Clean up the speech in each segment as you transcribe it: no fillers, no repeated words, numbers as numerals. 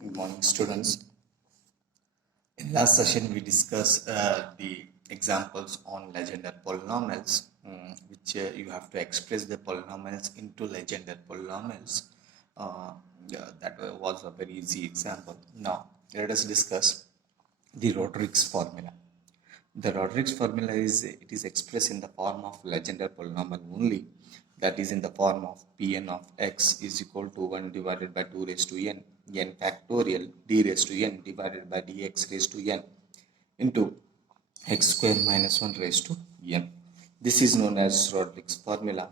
Good morning, students. In last session, we discussed the examples on Legendre polynomials, which you have to express the polynomials into Legendre polynomials. That was a very easy example. Now, let us discuss the Rodrigues formula. The Rodrigues formula is expressed in the form of Legendre polynomial only, that is in the form of Pn of x is equal to 1 divided by 2 raised to n factorial d raised to n divided by dx raised to n into x square minus 1 raised to n. This is known as Rodrigues formula.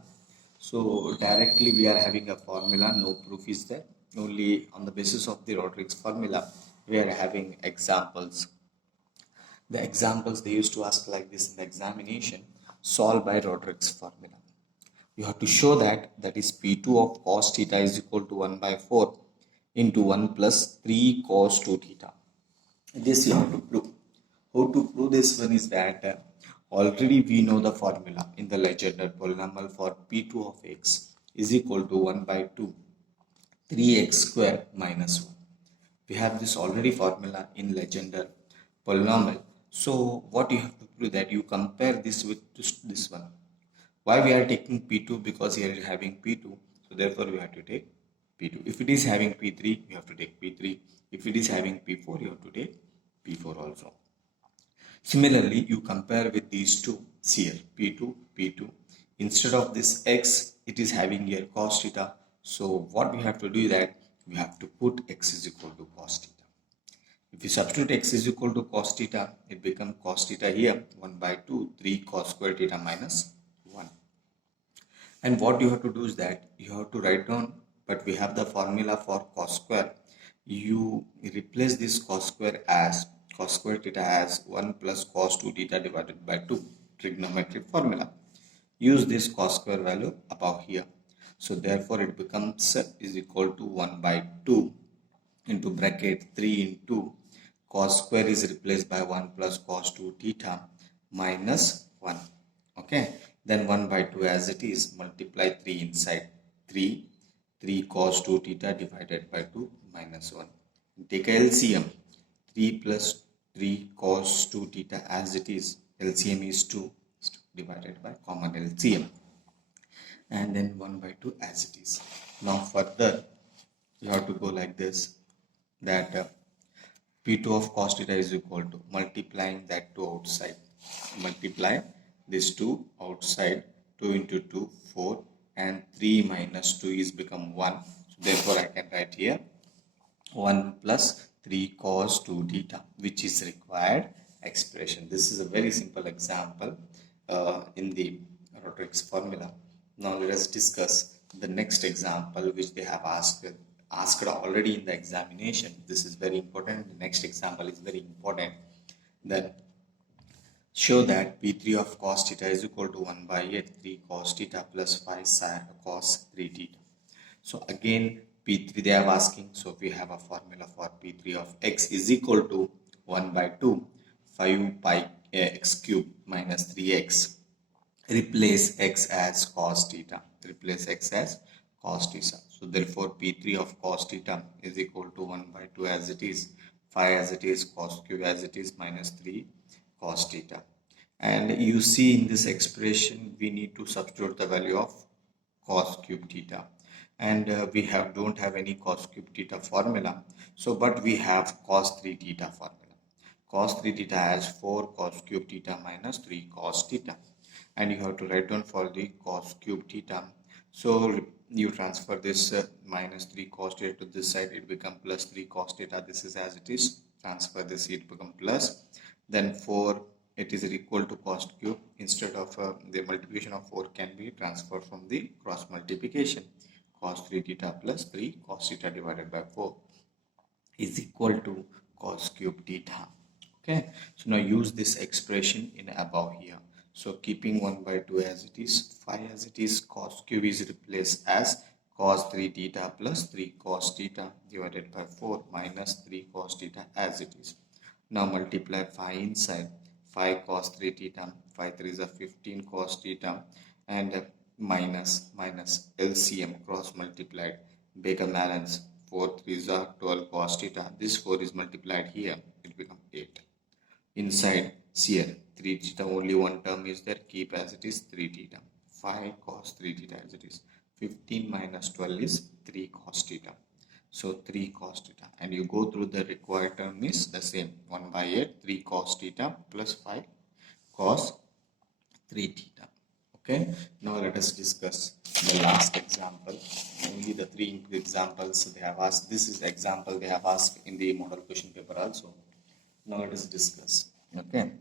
So directly we are having a formula, no proof is there. Only on the basis of the Rodrigues formula, we are having examples. The examples they used to ask like this in the examination, solved by Rodrigues formula. You have to show that is P2 of cos theta is equal to 1 by 4 into 1 plus 3 cos 2 theta. This you have to prove. How to prove this one is that already we know the formula in the Legendre polynomial for P2 of x is equal to 1 by 2 3x square minus 1. We have this already formula in Legendre polynomial. So what you have to prove that you compare this with this one. Why we are taking P2? Because here is having P2, so therefore we have to take P2. If it is having P3, you have to take P3. If it is having P4, you have to take P4 also. Similarly, you compare with these two here, P2, P2. Instead of this x, it is having here cos theta. So what we have to do is that we have to put x is equal to cos theta. If you substitute x is equal to cos theta, it becomes cos theta here 1 by 2, 3 cos square theta minus 1. And what you have to do is that you have to write down, but we have the formula for cos square. You replace this cos square theta as 1 plus cos 2 theta divided by 2, trigonometric formula. Use this cos square value above here. So therefore it becomes is equal to 1 by 2 into bracket 3 into cos square is replaced by 1 plus cos 2 theta minus 1. Okay, then 1 by 2 as it is, multiply 3 inside, 3 cos 2 theta divided by 2 minus 1. Take a LCM, 3 plus 3 cos 2 theta as it is, LCM is 2 divided by common LCM, and then 1 by 2 as it is. Now further you have to go like this, that P2 of cos theta is equal to multiplying that 2 outside, multiply this 2 outside, 2 into 2 4, and 3 minus 2 is become 1. So therefore I can write here 1 plus 3 cos 2 theta, which is required expression. This is a very simple example in the Rodrigues formula. Now let us discuss the next example which they have asked already in the examination. This is very important. The next example is very important. Then show that P3 of cos theta is equal to 1 by 8 3 cos theta plus 5 sin cos 3 theta. So again P3 they are asking, so we have a formula for P3 of x is equal to 1 by 2 5 pi x cube minus 3x. Replace x as cos theta. Replace x as cos theta. So therefore P3 of cos theta is equal to 1 by 2 as it is, 5 as it is, cos cube as it is, minus 3 cos theta. And you see in this expression we need to substitute the value of cos cube theta, and we don't have any cos cube theta formula, so but we have cos 3 theta formula. Cos 3 theta has 4 cos cube theta minus 3 cos theta, and you have to write down for the cos cube theta. So you transfer this minus 3 cos theta to this side, it become plus 3 cos theta. This is as it is, transfer this, it become plus, then 4 it is equal to cos cube. Instead of the multiplication of 4 can be transferred from the cross multiplication. Cos 3 theta plus 3 cos theta divided by 4 is equal to cos cube theta. Okay, so now use this expression in above here. So keeping 1 by 2 as it is, 5 as it is, cos cube is replaced as cos 3 theta plus 3 cos theta divided by 4 minus 3 cos theta as it is. Now multiply 5 inside, 5 cos 3 theta, 5 3 is a 15 cos theta, and minus LCM cross multiplied, bigger balance 4 3s are 12 cos theta. This 4 is multiplied here, it becomes 8. Inside here 3 theta, only one term is there, keep as it is 3 theta. 5 cos 3 theta as it is. 15 minus 12 is 3 cos theta. So 3 cos theta, and you go through the required term is the same, 1 by 8 3 cos theta plus 5 cos 3 theta. Okay, now let us discuss the last example. Only the 3 examples they have asked. This is the example they have asked in the model question paper also. Now let us discuss. Okay,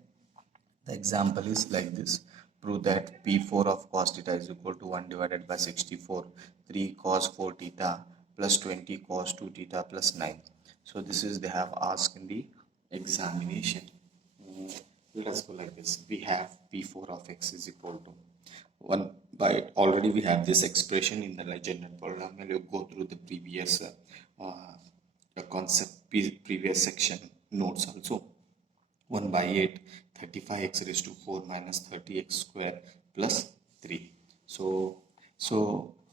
the example is like this. Prove that P4 of cos theta is equal to 1 divided by 64, 3 cos 4 theta plus 20 cos 2 theta plus 9. So this is they have asked in the examination. Let us go like this. We have P4 of x is equal to 1 by, already we have this expression in the Legendre polynomial. You go through the previous concept, previous section notes also. 1 by 8, 35x raised to 4 minus 30x square plus 3. So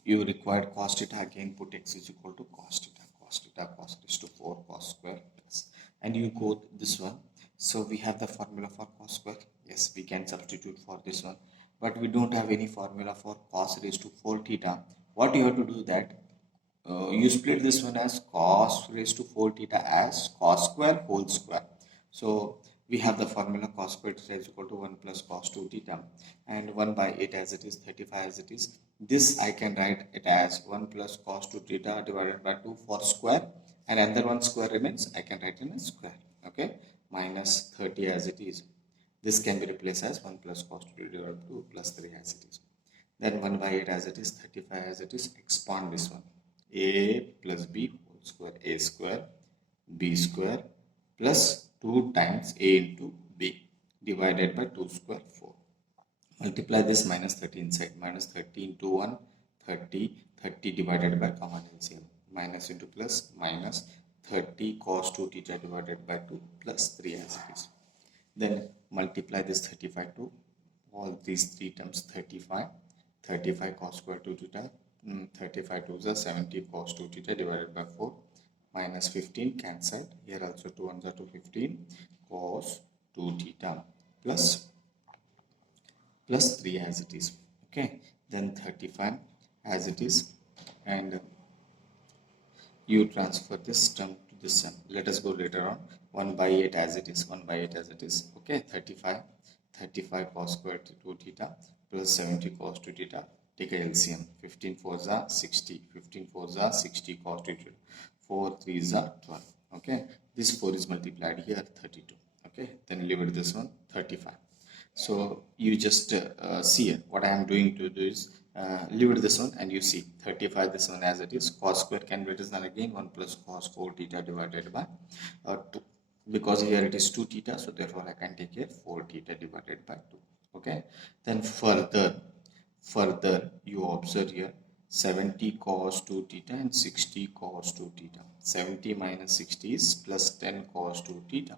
you required cos theta, again put x is equal to cos theta cos raised to 4 cos square plus, and you go this one. So we have the formula for cos square. Yes, we can substitute for this one, but we don't have any formula for cos raised to 4 theta. What you have to do that, you split this one as cos raised to 4 theta as cos square whole square. So we have the formula cos square theta is equal to 1 plus cos 2 theta, and 1 by 8 as it is, 35 as it is. This I can write it as 1 plus cos 2 theta divided by 2 for square, and another one square remains, I can write in a square. Okay, minus 30 as it is. This can be replaced as 1 plus cos 2 divided by 2 plus 3 as it is. Then 1 by 8 as it is, 35 as it is, expand this one. A plus b whole square, a square b square plus 2 times a into b divided by 2 square 4. Multiply this minus 30 inside, minus 30 into 1, 30, 30 divided by common LCM, minus into plus, minus 30 cos 2 theta divided by 2 plus 3 as it is. Then multiply this 35 to all these 3 terms, 35 cos square 2 theta, 35 to the 70 cos 2 theta divided by 4, minus 15 cancelled, here also 2 1s are 2, 15 cos 2 theta plus 3 as it is. Okay, then 35 as it is, and you transfer this term to this term. Let us go later on. 1 by 8 as it is, 1 by 8 as it is. Okay, 35 cos square 2 theta plus 70 cos 2 theta. Take a LCM. 15 4s are 60, 15 4s are 60 cos 2 theta, 4 3s are 12. Okay, this 4 is multiplied here, 32. Okay, then leave it this one, 35. So you just see it. What I am doing to do is leave it this one, and you see 35 this one as it is. Cos square can be written again 1 plus cos 4 theta divided by 2, because here it is 2 theta, so therefore I can take here 4 theta divided by 2. Okay, then further you observe here 70 cos 2 theta and 60 cos 2 theta. 70 minus 60 is plus 10 cos 2 theta.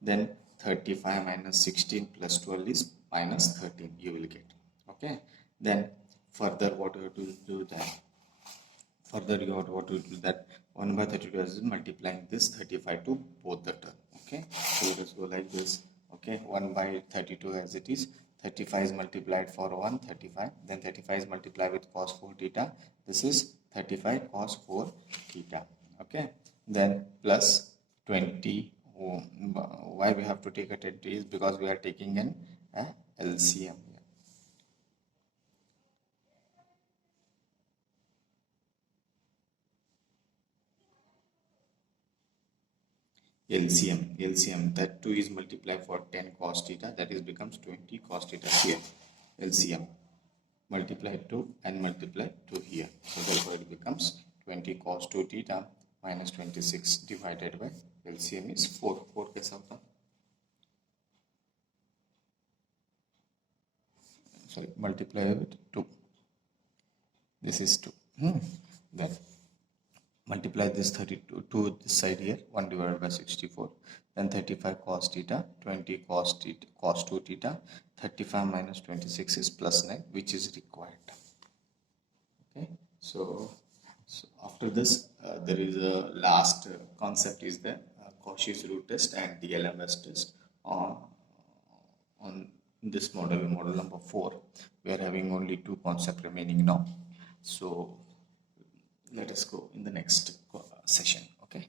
Then 35 minus 16 plus 12 is minus 13 you will get. Okay, then further what you have to do that, further you have to do that 1 by 32 is multiplying this 35 to both the term. Okay, so let's go like this. Okay, 1 by 32 as it is, 35 is multiplied for 1, 35, then 35 is multiplied with cos 4 theta, this is 35 cos 4 theta. Okay, then plus 20. Why we have to take a 20 is because we are taking an LCM here. LCM, that 2 is multiplied for 10 cos theta, that is becomes 20 cos theta here. LCM multiply 2 and multiply 2 here, so therefore it becomes 20 cos 2 theta minus 26 divided by LCM is 4. 4 के साथ sorry, multiply with 2. This is 2. Then multiply this 32 to this side here, 1 divided by 64. Then 35 cos theta, 20 cos 2 theta, 35 minus 26 is plus 9, which is required. Okay, so So after this, there is a last concept is the Cauchy's root test and the LMS test on this model number 4. We are having only 2 concepts remaining now. So let us go in the next session. Okay.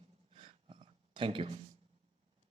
Thank you.